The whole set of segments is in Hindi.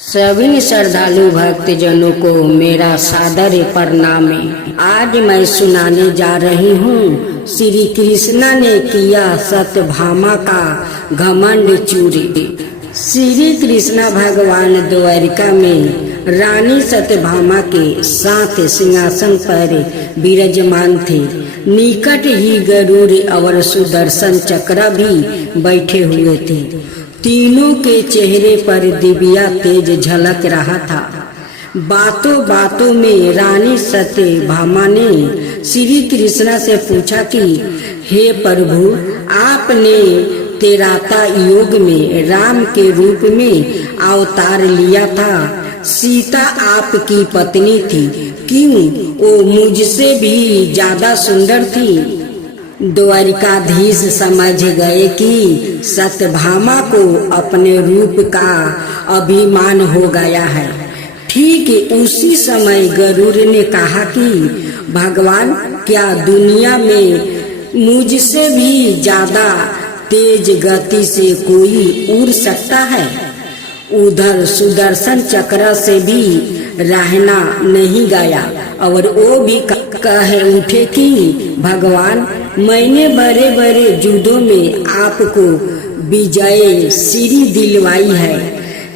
सभी श्रद्धालु भक्तजनों को मेरा सादर प्रणाम। आज मैं सुनाने जा रही हूँ श्री कृष्ण ने किया सत्यभामा का घमंड चूरी। श्री कृष्ण भगवान द्वारिका में रानी सत्यभामा के साथ सिंहासन पर विराजमान थे। निकट ही गरुड़ और सुदर्शन चक्र भी बैठे हुए थे। तीनों के चेहरे पर दिव्या तेज झलक रहा था। बातों बातों में रानी सत्यभामा ने श्री कृष्ण से पूछा कि हे प्रभु, आपने त्रेता युग में राम के रूप में अवतार लिया था। सीता आपकी पत्नी थी, क्यों वो मुझसे भी ज्यादा सुंदर थी? द्वारिकाधीश समझ गए कि सत्यभामा को अपने रूप का अभिमान हो गया है। ठीक उसी समय गरुड़ ने कहा कि भगवान, क्या दुनिया में मुझसे भी ज्यादा तेज गति से कोई उड़ सकता है? उधर सुदर्शन चक्र से भी रहना नहीं गया और वो भी कह उठे कि भगवान, मैंने बड़े बड़े युद्धों में आपको विजय श्री दिलवाई है।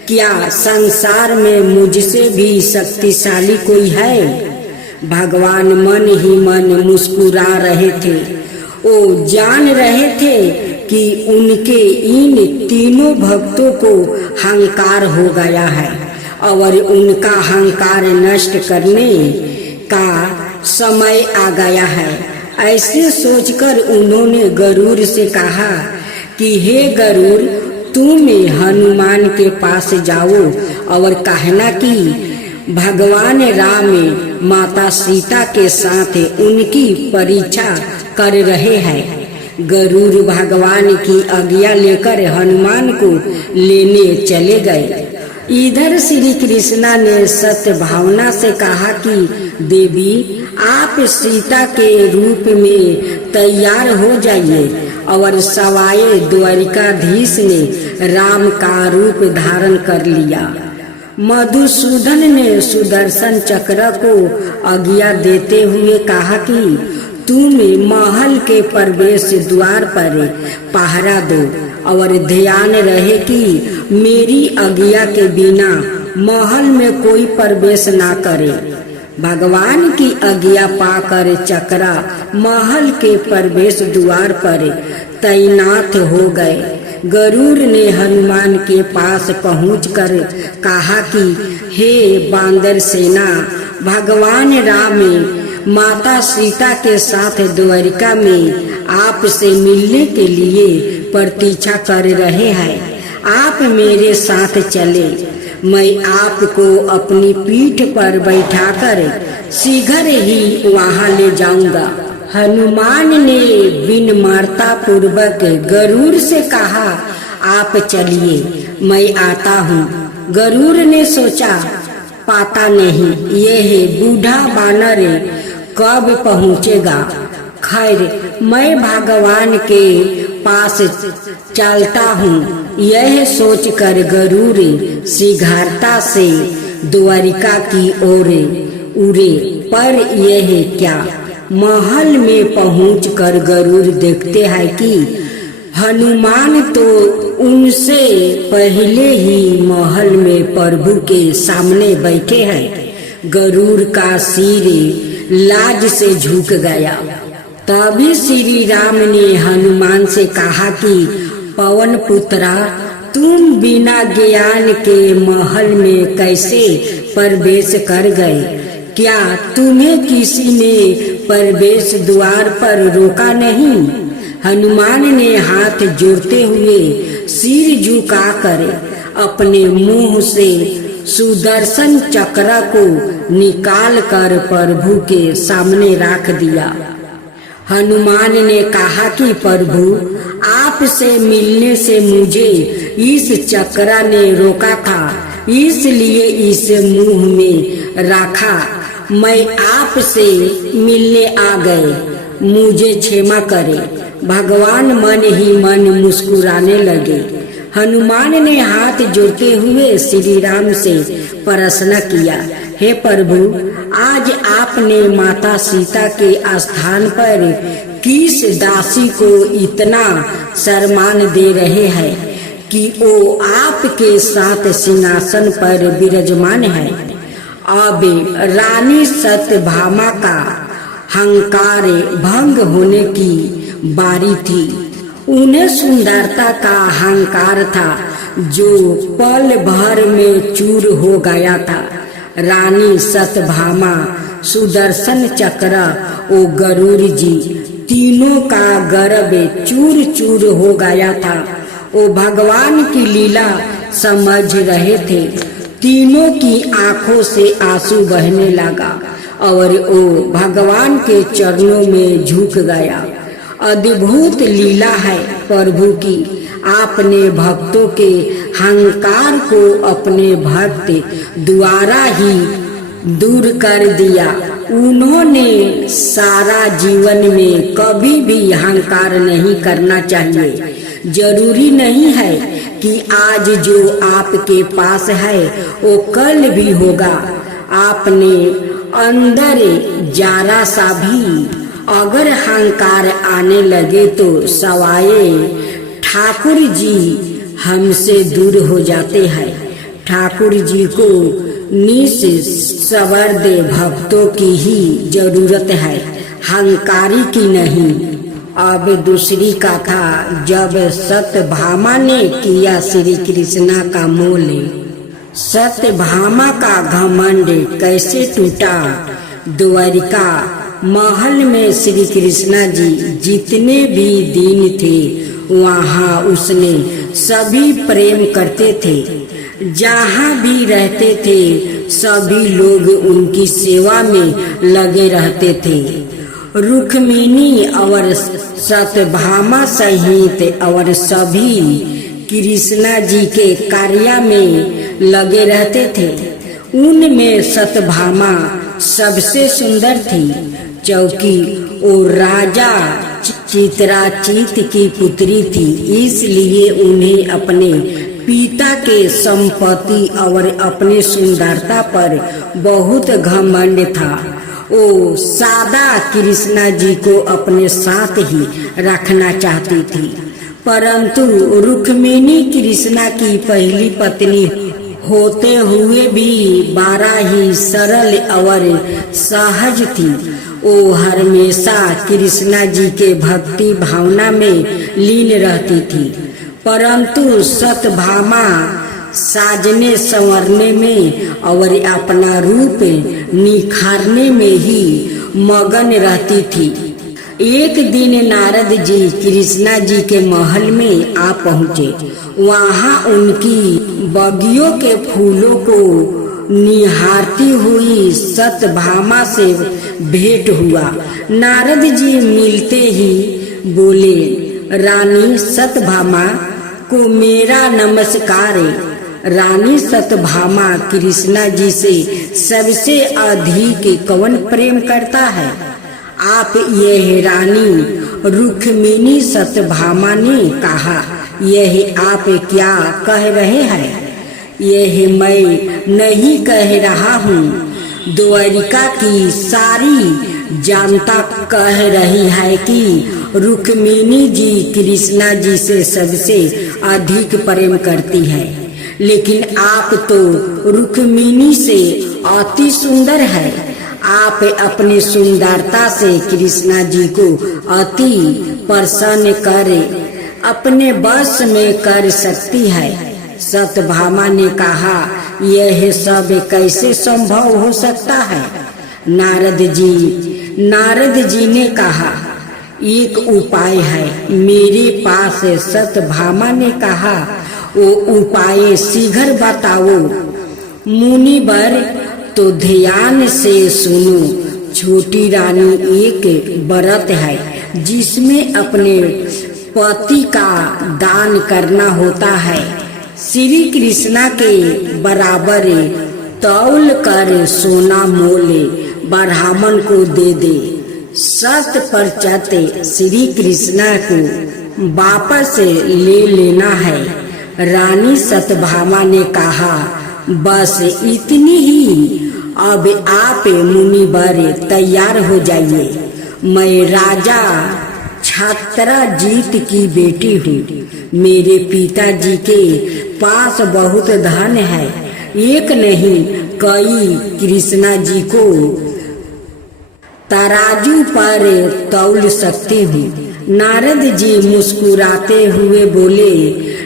क्या संसार में मुझसे भी शक्तिशाली कोई है? भगवान मन ही मन मुस्कुरा रहे थे। वो जान रहे थे कि उनके इन तीनों भक्तों को अहंकार हो गया है और उनका अहंकार नष्ट करने का समय आ गया है। ऐसे सोचकर उन्होंने गरुड़ से कहा कि हे गरुड़, तुम हनुमान के पास जाओ और कहना कि भगवान राम माता सीता के साथ उनकी परीक्षा कर रहे हैं। गरुड़ भगवान की आज्ञा लेकर हनुमान को लेने चले गए। इधर श्री कृष्णा ने सत्यभामा से कहा कि देवी, आप सीता के रूप में तैयार हो जाइए। और सवाए द्वारिकाधीश ने राम का रूप धारण कर लिया। मधुसूदन ने सुदर्शन चक्र को आज्ञा देते हुए कहा कि तुम महल के प्रवेश द्वार पर पहरा दो और ध्यान रहे कि मेरी आज्ञा के बिना महल में कोई प्रवेश ना करे। भगवान की आज्ञा पाकर चक्रा महल के प्रवेश द्वार पर तैनात हो गए। गरुड़ ने हनुमान के पास पहुंचकर कहा कि हे बांदर सेना, भगवान राम माता सीता के साथ द्वारिका में आपसे मिलने के लिए प्रतीक्षा कर रहे हैं। आप मेरे साथ चले, मैं आपको अपनी पीठ पर बैठाकर शीघ्र ही वहां ले जाऊंगा। हनुमान ने विनम्रता पूर्वक गरुड़ से कहा, आप चलिए, मैं आता हूँ। गरुड़ ने सोचा, पता नहीं यह बूढ़ा बानर कब पहुँचेगा। खैर, मैं भगवान के पास चलता हूँ। यह सोचकर गरुड़ शीघ्रता से द्वारिका की ओर उड़े। पर यह क्या, महल में पहुंचकर गरुड़ देखते हैं कि हनुमान तो उनसे पहले ही महल में प्रभु के सामने बैठे हैं। गरुड़ का सिर लाज से झुक गया। तभी श्री राम ने हनुमान से कहा कि पवन पुत्रा, तुम बिना ज्ञान के महल में कैसे प्रवेश कर गए? क्या तुम्हें किसी ने प्रवेश द्वार पर रोका नहीं? हनुमान ने हाथ जोड़ते हुए सिर झुकाकर अपने मुंह से सुदर्शन चक्र को निकाल कर प्रभु के सामने रख दिया। हनुमान ने कहा कि प्रभु, आपसे मिलने से मुझे इस चक्र ने रोका था, इसलिए इसे मुंह में रखा। मैं आपसे मिलने आ गए, मुझे क्षमा करें। भगवान मन ही मन मुस्कुराने लगे। हनुमान ने हाथ जोड़ते हुए श्री राम से प्रार्थना किया, हे प्रभु, आज आपने माता सीता के स्थान पर किस दासी को इतना सम्मान दे रहे हैं कि वो आपके साथ सिंहासन पर विराजमान है। अब रानी सत्यभामा का अहंकार भंग होने की बारी थी। उन्हें सुंदरता का अहंकार था जो पल भर में चूर हो गया था। रानी सत्यभामा, सुदर्शन चक्र और गरुड़ जी तीनों का गर्भ चूर चूर हो गया था। वो भगवान की लीला समझ रहे थे। तीनों की आंखों से आंसू बहने लगा और वो भगवान के चरणों में झुक गया। अद्भुत लीला है प्रभु की। आपने भक्तों के अहंकार को अपने भक्त द्वारा ही दूर कर दिया। उन्होंने सारा जीवन में कभी भी अहंकार नहीं करना चाहिए। जरूरी नहीं है कि आज जो आपके पास है वो कल भी होगा। आपने अंदर जरा सा भी अगर अहंकार आने लगे तो सवाए ठाकुर जी हमसे दूर हो जाते हैं। ठाकुर जी को निस्वार्थ भक्तों की ही जरूरत है, अहंकारी की नहीं। अब दूसरी कथा, जब सत्यभामा ने किया श्री कृष्णा का मोल। सत्यभामा का घमंड कैसे टूटा। द्वारिका महल में श्री कृष्णा जी जितने भी दिन थे वहाँ उसने सभी प्रेम करते थे। जहाँ भी रहते थे सभी लोग उनकी सेवा में लगे रहते थे। रुक्मिणी और सत्यभामा सहित और सभी कृष्णा जी के कार्य में लगे रहते थे। उनमें सत्यभामा सबसे सुंदर थी, क्योंकि वो राजा चित्राचित की पुत्री थी। इसलिए उन्हें अपने पिता के संपत्ति और अपने सुंदरता पर बहुत घमंड था। वो सादा कृष्णा जी को अपने साथ ही रखना चाहती थी, परंतु रुक्मिणी कृष्णा की पहली पत्नी होते हुए भी बड़ा ही सरल और सहज थी। वो हमेशा कृष्णा जी के भक्ति भावना में लीन रहती थी, परंतु सत्यभामा साजने संवरने में और अपना रूप निखारने में ही मगन रहती थी। एक दिन नारद जी कृष्णा जी के महल में आ पहुँचे। वहाँ उनकी बगियों के फूलों को निहारती हुई सत्यभामा से भेंट हुआ। नारद जी मिलते ही बोले, रानी सत्यभामा को मेरा नमस्कार। रानी सत्यभामा कृष्णा जी से सबसे अधिक कौन प्रेम करता है? आप यह रानी रुक्मिणी सत्यभामा ने कहा, यह आप क्या कह रहे हैं? यह मैं नहीं कह रहा हूँ, द्वारिका की सारी जनता कह रही है कि रुक्मिणी जी कृष्णा जी से सबसे अधिक प्रेम करती है। लेकिन आप तो रुक्मिणी से अति सुंदर है। आप अपनी सुंदरता से कृष्णा जी को अति प्रसन्न कर अपने बस में कर सकती है। सत्यभामा ने कहा, यह सब कैसे संभव हो सकता है? नारद जी ने कहा, एक उपाय है मेरे पास। सत्यभामा ने कहा, वो उपाय शीघ्र बताओ। मुनिवर, तो ध्यान से सुनो। छोटी रानी एक व्रत है जिसमें अपने पति का दान करना होता है। श्री कृष्णा के बराबर तौल कर सोना मोले ब्राह्मण को दे दे। 100% श्री कृष्णा को वापस ले लेना है। रानी सत्यभामा ने कहा, बस इतनी ही, अब आप मुनिवर तैयार हो जाइए। मैं राजा क्षत्रजीत की बेटी हूँ। मेरे पिताजी के पास बहुत धन है, एक नहीं कई कृष्णा जी को तराजू पर तौल सकती हूँ। नारद जी मुस्कुराते हुए बोले,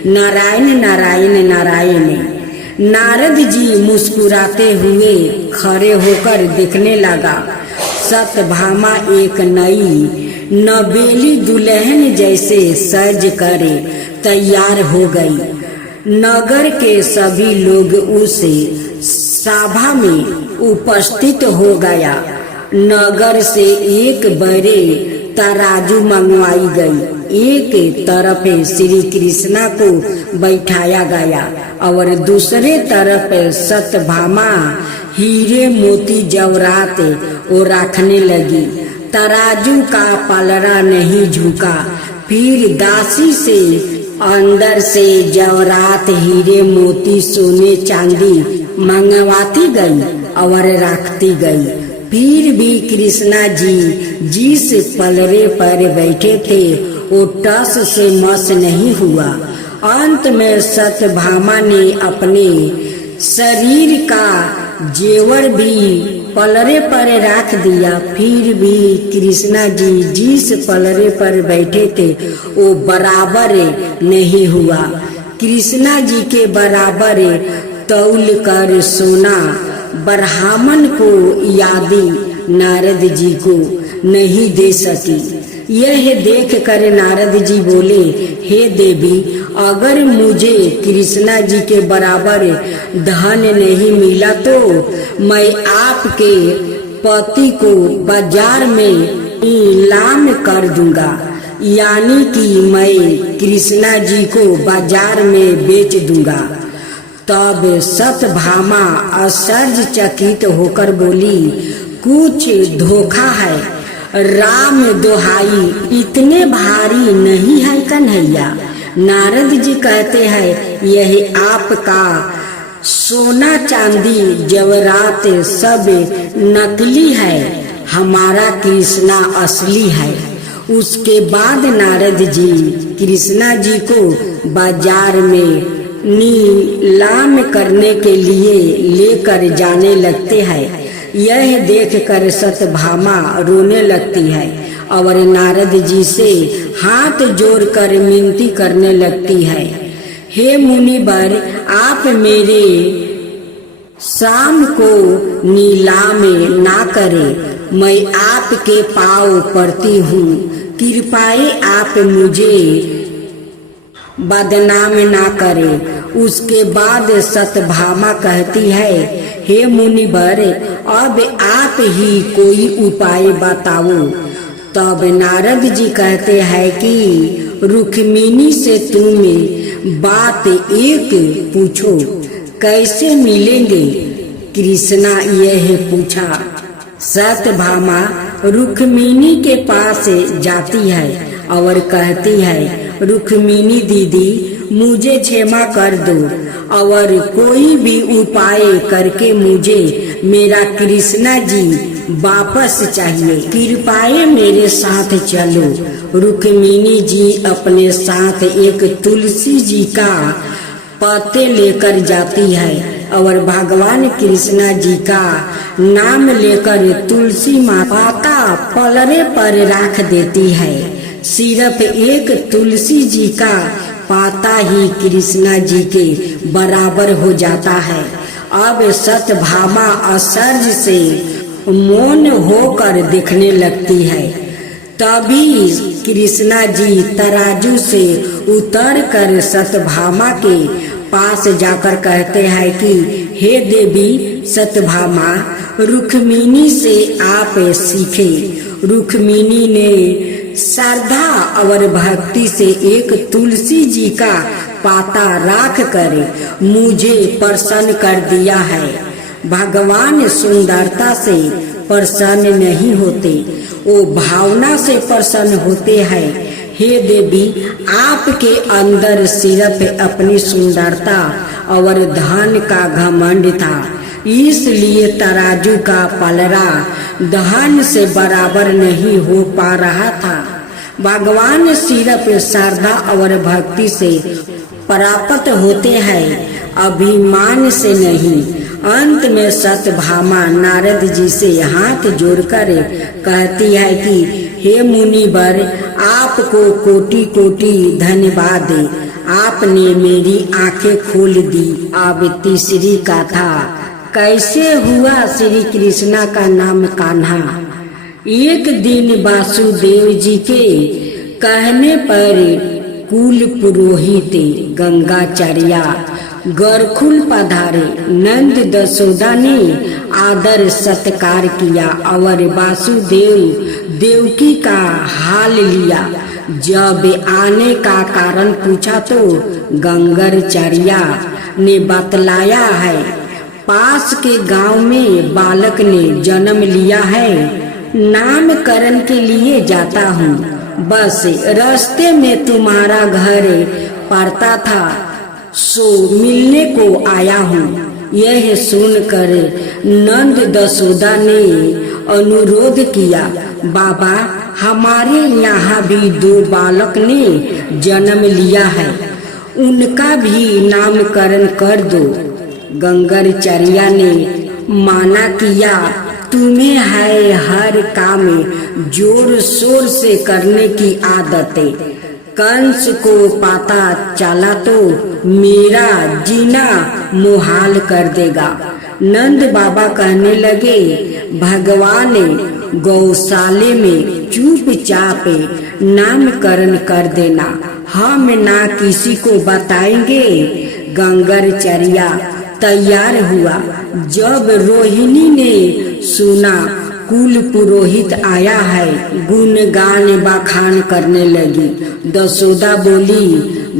नारायण नारायण नारायण। नारद जी मुस्कुराते हुए खड़े होकर देखने लगा। सत्यभामा एक नई नवेली दुल्हन जैसे सज कर तैयार हो गई। नगर के सभी लोग उस सभा में उपस्थित हो गया। नगर से एक बड़े तराजू मंगवाई गई। एक तरफ श्री कृष्णा को बैठाया गया और दूसरे तरफ सत्यभामा हीरे मोती जवाहरात वो रखने लगी। तराजू का पलड़ा नहीं झुका। फिर दासी से अंदर से जवाहरात हीरे मोती सोने चांदी मंगवाती गई और रखती गई। फिर भी कृष्णा जी जिस पलड़े पर बैठे थे वो टस से मस नहीं हुआ। अंत में सत्यभामा ने अपने शरीर का जेवर भी पलड़े पर रख दिया। फिर भी कृष्णा जी जिस पलड़े पर बैठे थे वो बराबर नहीं हुआ। कृष्णा जी के बराबर तौल कर सोना ब्राह्मण को यादी नारद जी को नहीं दे सकी। यह देख कर नारद जी बोले, हे देवी, अगर मुझे कृष्णा जी के बराबर धन नहीं मिला तो मैं आपके पति को बाजार में नीलाम कर दूंगा, यानी कि मैं कृष्णा जी को बाजार में बेच दूंगा। तब सत्यभामा आश्चर्यचकित होकर बोली, कुछ धोखा है। राम दोहाई, इतने भारी नहीं है कन्हैया। नारद जी कहते हैं, यह आपका सोना चांदी जवाहरात सब नकली है, हमारा कृष्णा असली है। उसके बाद नारद जी कृष्णा जी को बाजार में नीलाम करने के लिए लेकर जाने लगते हैं। यह देखकर सत्यभामा रोने लगती है और नारद जी से हाथ जोड़कर विनती करने लगती है, हे मुनिवर, आप मेरे शाम को नीलाम ना करें, मैं आपके पाँव पड़ती हूँ, कृपाए आप मुझे बदनाम ना करें। उसके बाद सत्यभामा कहती है, हे मुनिवर, अब आप ही कोई उपाय बताओ। तब नारद जी कहते हैं कि रुक्मिणी से तुम बात एक पूछो, कैसे मिलेंगे? कृष्णा यह पूछा। सत्यभामा रुक्मिणी के पास जाती है और कहती है, रुक्मिणी दीदी, मुझे क्षमा कर दो और कोई भी उपाय करके मुझे मेरा कृष्णा जी वापस चाहिए, कृपाए मेरे साथ चलो। रुक्मिणी जी अपने साथ एक तुलसी जी का पत्ते लेकर जाती है और भगवान कृष्णा जी का नाम लेकर तुलसी माता पलड़े पर रख देती है। सिर्फ एक तुलसी जी का पाता ही कृष्णा जी के बराबर हो जाता है। अब सत्यभामा आश्चर्य से मौन होकर देखने लगती है। तभी कृष्णा जी तराजू से उतर कर सत्यभामा के पास जाकर कहते हैं कि हे देवी सत्यभामा, रुक्मिणी से आप सीखे। रुक्मिणी ने श्रद्धा और भक्ति से एक तुलसी जी का पाता राख कर मुझे प्रसन्न कर दिया है। भगवान सुंदरता से प्रसन्न नहीं होते, वो भावना से प्रसन्न होते हैं। हे देवी, आपके अंदर सिर्फ अपनी सुंदरता और धन का घमंड था, इसलिए तराजू का पलड़ा धन से बराबर नहीं हो पा रहा था। भगवान सिर्फ श्रद्धा और भक्ति से प्राप्त होते हैं, अभिमान से नहीं। अंत में सत्यभामा नारद जी से हाथ जोड़कर कहती है कि हे मुनिवर, आपको कोटि कोटि धन्यवाद, आपने मेरी आंखें खोल दी। अब तीसरी कथा, कैसे हुआ श्री कृष्णा का नाम कान्हा। एक दिन वासुदेव जी के कहने पर कुल पुरोहित गंगाचर्या गरखुल पधारे। नंद दशोदा ने आदर सत्कार किया और वासुदेव देवकी का हाल लिया। जब आने का कारण पूछा तो गंगाचर्या ने बतलाया है, पास के गांव में बालक ने जन्म लिया है, नामकरण के लिए जाता हूँ। बस रास्ते में तुम्हारा घर पड़ता था, सो मिलने को आया हूँ। यह सुनकर नंद दशोदा ने अनुरोध किया, बाबा, हमारे यहाँ भी 2 बालक ने जन्म लिया है, उनका भी नामकरण कर दो। गंगाचर्या ने माना किया, तुम्हें है हर काम जोर शोर से करने की आदत, कंस को पता चला तो मेरा जीना मुहाल कर देगा। नंद बाबा कहने लगे, भगवान गौशाले में चुपचाप नामकरण कर देना, हम ना किसी को बताएंगे। गंगाचर्या तैयार हुआ। जब रोहिणी ने सुना कुल पुरोहित आया है, गुणगान बखान करने लगी। दशोदा बोली,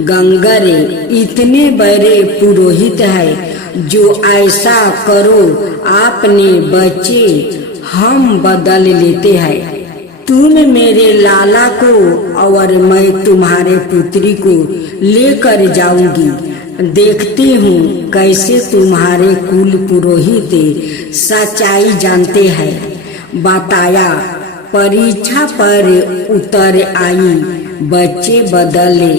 गंगर इतने बड़े पुरोहित है, जो ऐसा करो आपने बच्चे हम बदल लेते हैं। तुम मेरे लाला को और मैं तुम्हारे पुत्री को लेकर जाऊंगी। देखती हूँ कैसे तुम्हारे कुल पुरोहित सच्चाई जानते हैं। बताया, परीक्षा पर उतर आई, बच्चे बदले।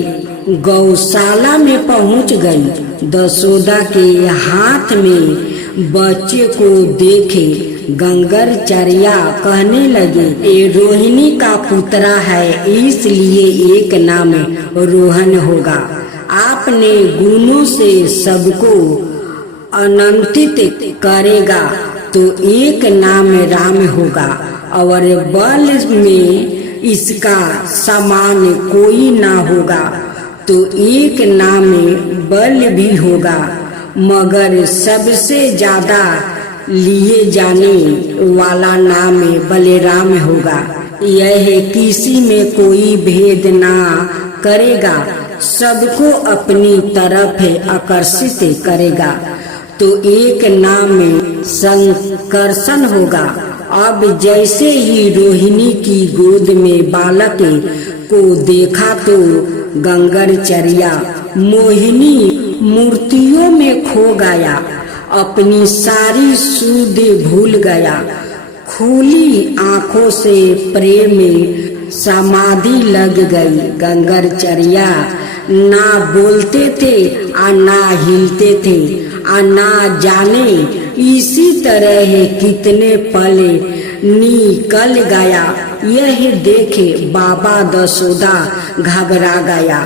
गौशाला में पहुँच गई। दशोदा के हाथ में बच्चे को देखे गंगाचर्या कहने लगे, ये रोहिणी का पुत्रा है, इसलिए एक नाम रोहन होगा। आपने गुणों से सबको अनंतित करेगा तो एक नाम राम होगा, और बल में इसका समान कोई ना होगा तो एक नाम बल भी होगा, मगर सबसे ज्यादा लिए जाने वाला नाम बलराम होगा। यह किसी में कोई भेद ना करेगा, सबको अपनी तरफ आकर्षित करेगा, तो एक नाम संकर्षण होगा। अब जैसे ही रोहिणी की गोद में बालक को देखा तो गंगाचर्या मोहिनी मूर्तियों में खो गया, अपनी सारी सुध भूल गया। खुली आंखों से प्रेम में समाधि लग गई। गंगाचर्या ना बोलते थे और ना हिलते थे, और ना जाने इसी तरह कितने पल निकल गया। यह देखे बाबा दशोदा घबरा गया,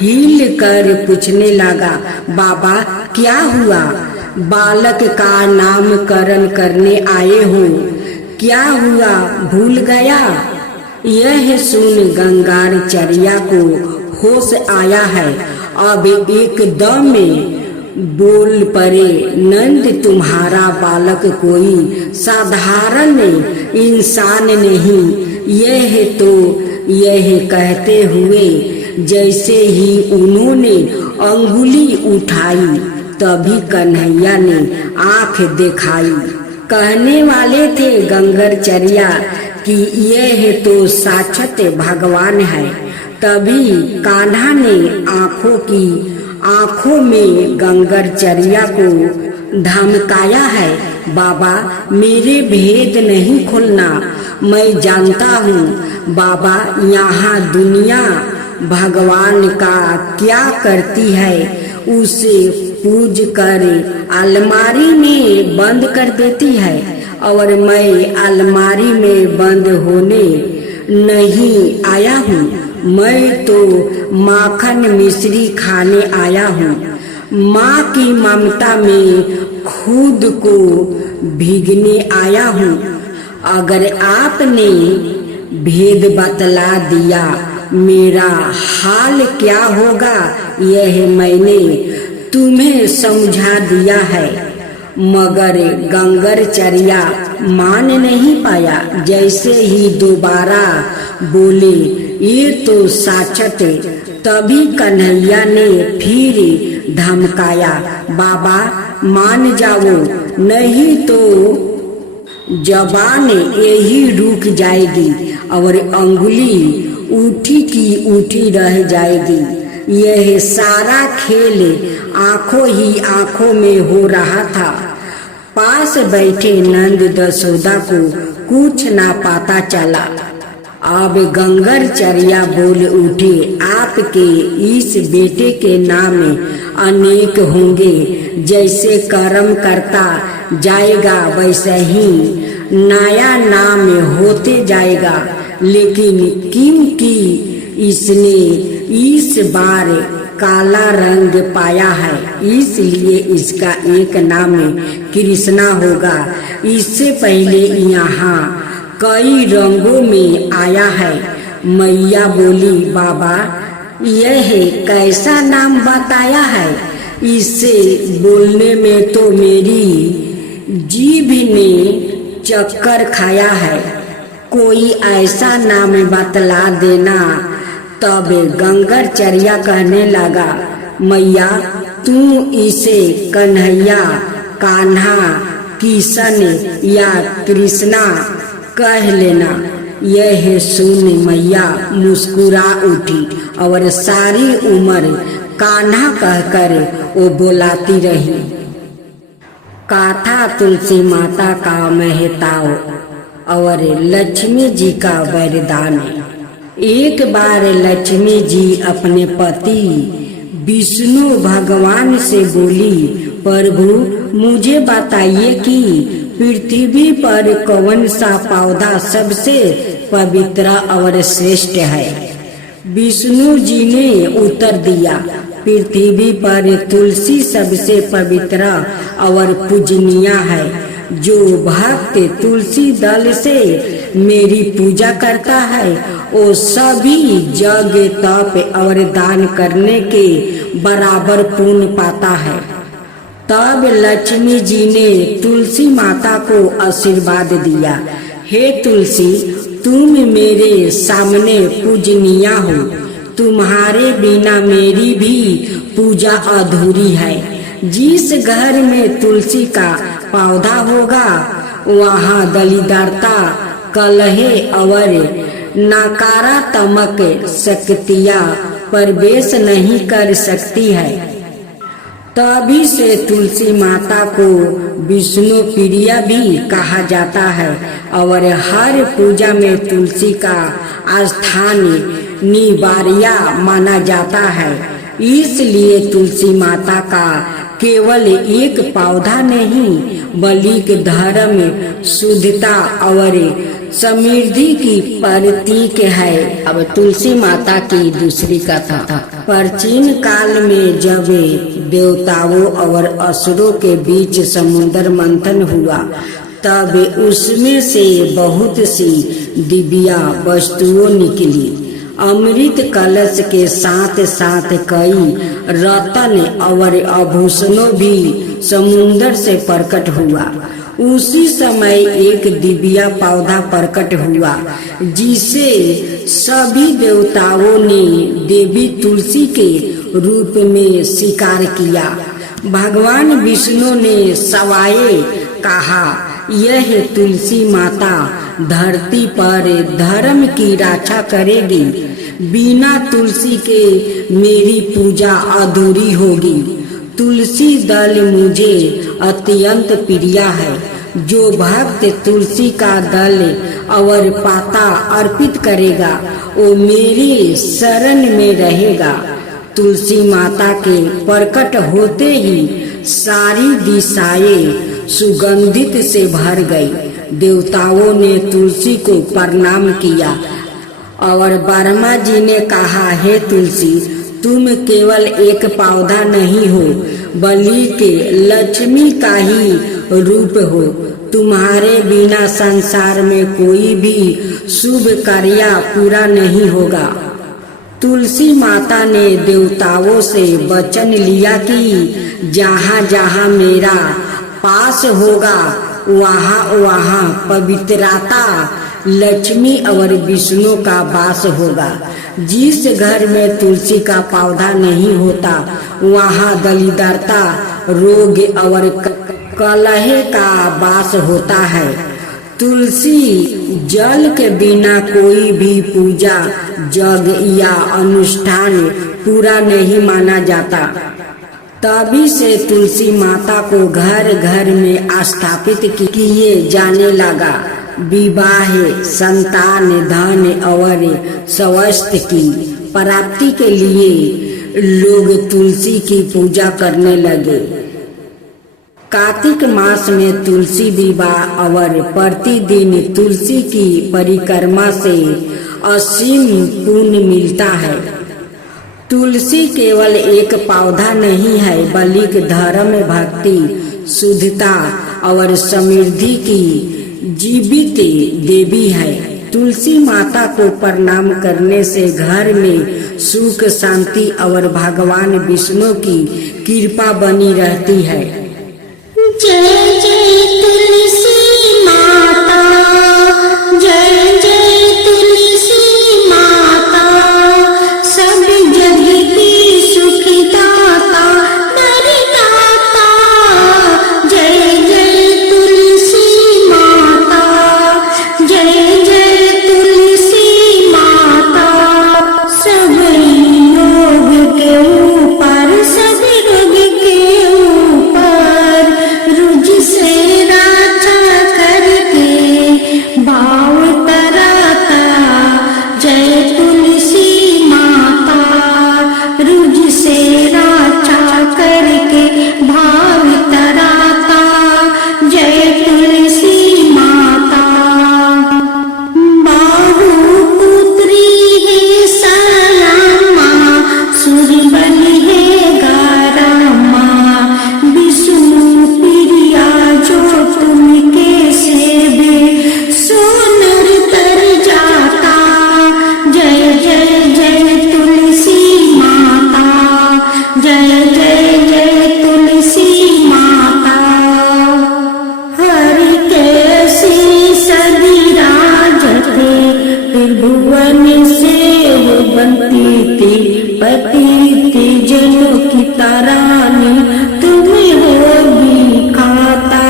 हिल कर पूछने लगा, बाबा क्या हुआ? बालक का नामकरण करने आए हो, क्या हुआ, भूल गया? यह सुन गंगाचर्या को होश आया है। अब एकदम में बोल पड़े, नंद तुम्हारा बालक कोई साधारण इंसान नहीं। यह कहते हुए जैसे ही उन्होंने अंगुली उठाई तभी कन्हैया ने आंख दिखाई। कहने वाले थे गंगाचर्या कि यह तो साक्षात भगवान है। तभी कान्हा ने आंखों में गंगरचर्या को धमकाया है, बाबा मेरे भेद नहीं खोलना, मैं जानता हूँ बाबा यहाँ दुनिया भगवान का क्या करती है, उसे पूज कर अलमारी में बंद कर देती है, और मैं अलमारी में बंद होने नहीं आया हूँ, मैं तो माखन मिश्री खाने आया हूँ। माँ की ममता में खुद को भीगने आया हूँ। अगर आपने भेद बतला दिया मेरा हाल क्या होगा, यह मैंने तुम्हें समझा दिया है। मगर गंगरचर्या मान नहीं पाया। जैसे ही दोबारा बोले ये तो साचत, तभी कन्हैया ने फिर धमकाया, बाबा मान जाओ नहीं तो जबान यही रुक जाएगी और अंगुली उठी की उठी रह जाएगी। यह सारा खेल आंखों ही आंखों में हो रहा था। पास बैठे नंद दशोदा को कुछ ना पता चला। अब गंगरचर्या बोल उठे, आपके इस बेटे के नाम अनेक होंगे, जैसे कर्म करता जाएगा वैसे ही नया नाम होते जाएगा। लेकिन क्योंकि इसने इस बार काला रंग पाया है, इसलिए इसका एक नाम कृष्णा होगा। इससे पहले यहाँ कई रंगों में आया है। मैया बोली, बाबा यह कैसा नाम बताया है, इससे बोलने में तो मेरी जीभ ने चक्कर खाया है, कोई ऐसा नाम बतला देना। तब गंगरचर्या कहने लगा, मैया तू इसे कन्हैया, कान्हा, किशन या कृष्णा कह लेना। यह सुन मैया मुस्कुरा उठी और सारी उम्र कान्हा कहकर वो बुलाती रही। काथा तुलसी माता का महताव और लक्ष्मी जी का वरदान। एक बार लक्ष्मी जी अपने पति विष्णु भगवान से बोली, प्रभु मुझे बताइए कि पृथ्वी पर कौन सा पौधा सबसे पवित्र और श्रेष्ठ है। विष्णु जी ने उत्तर दिया, पृथ्वी पर तुलसी सबसे पवित्र और पूजनीय है। जो भक्त तुलसी दल से मेरी पूजा करता है वो सभी जग तप और दान करने के बराबर पुण्य पाता है। तब लक्ष्मी जी ने तुलसी माता को आशीर्वाद दिया, हे तुलसी तुम मेरे सामने पूजनीय हो, तुम्हारे बिना मेरी भी पूजा अधूरी है। जिस घर में तुलसी का पौधा होगा वहाँ दलिद्रता, कलह और नकारात्मक शक्तियाँ प्रवेश नहीं कर सकती है। तभी से तुलसी माता को विष्णु प्रिया भी कहा जाता है और हर पूजा में तुलसी का स्थान निवार्य माना जाता है। इसलिए तुलसी माता का केवल एक पौधा नहीं बल्कि धर्म, शुद्धता और समृद्धि की प्रतीक है। अब तुलसी माता की दूसरी कथा था। प्राचीन काल में जब देवताओं और असुरों के बीच समुद्र मंथन हुआ, तब उसमें से बहुत सी दिव्य वस्तुओं निकली। अमृत कलश के साथ साथ कई रत्न और आभूषणों भी समुद्र से प्रकट हुआ। उसी समय एक दिव्य पौधा प्रकट हुआ जिसे सभी देवताओं ने देवी तुलसी के रूप में स्वीकार किया। भगवान विष्णु ने सवाए कहा, यह तुलसी माता धरती पर धर्म की रक्षा करेगी। बिना तुलसी के मेरी पूजा अधूरी होगी। तुलसी दल मुझे अत्यंत प्रिय है। जो भक्त तुलसी का दल और पाता अर्पित करेगा वो मेरी शरण में रहेगा। तुलसी माता के प्रकट होते ही सारी दिशाएं सुगंधित से भर गई। देवताओं ने तुलसी को प्रणाम किया और ब्रह्मा जी ने कहा, हे तुलसी, तुम केवल एक पौधा नहीं हो बल्कि लक्ष्मी का ही रूप हो। तुम्हारे बिना संसार में कोई भी शुभ कार्य पूरा नहीं होगा। तुलसी माता ने देवताओं से वचन लिया कि जहाँ जहाँ मेरा पास होगा वहाँ वहाँ पवित्रता, लक्ष्मी और विष्णु का वास होगा। जिस घर में तुलसी का पौधा नहीं होता वहाँ दरिद्रता, रोग और कलह का वास होता है। तुलसी जल के बिना कोई भी पूजा, यज्ञ या अनुष्ठान पूरा नहीं माना जाता। तभी से तुलसी माता को घर घर में स्थापित किए जाने लगा। विवाह, संतान, धन और स्वास्थ्य की प्राप्ति के लिए लोग तुलसी की पूजा करने लगे। कार्तिक मास में तुलसी विवाह और प्रतिदिन तुलसी की परिक्रमा से असीम पुण्य मिलता है। तुलसी केवल एक पौधा नहीं है बल्कि धर्म, भक्ति, शुद्धता और समृद्धि की जीवित देवी है। तुलसी माता को प्रणाम करने से घर में सुख, शांति और भगवान विष्णु की कृपा बनी रहती है। जय जय तुलसी माता, जय जय तुलसी माता, सब जग की सुखदाता वरदाता। जय जय तुलसी माता, जय जय तुलसी माता, सब रोग के ऊपर, सब रोग के ऊपर रुझ से राजा करके भाव तराता। जय तुलसी माता, रुझ से राजा करके भाव तराता। जय तुलसी माता, बाहु पुत्री है सलामा, सुरबल है गारामा, विष्णु प्रिया जो तुमके सेवे सोनर तर जाता। जय जय जय तुलसी माता, जय जय जय तुलसी माता। हरि कैसी सदी राजते, त्रिभुवन से हो बनती थी, पतित जनों की तारानी तुम हो विखाता।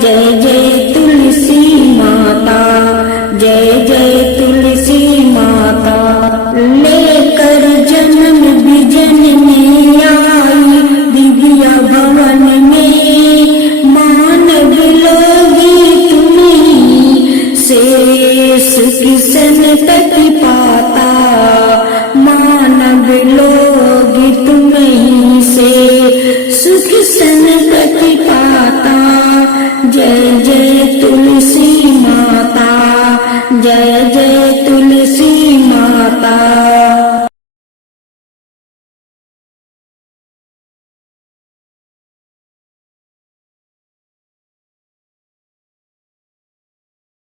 जय जय तुलसी माता, जय जय तुलसी माता। लेकर जन्म विजन में आई दिव्य भवन में, मानव लोगी तुम्हीं शेष किसन प्रतिपाता। मानव लोगी तुम्हीं से सुख सन प्रतिपाता। जय जय तुलसी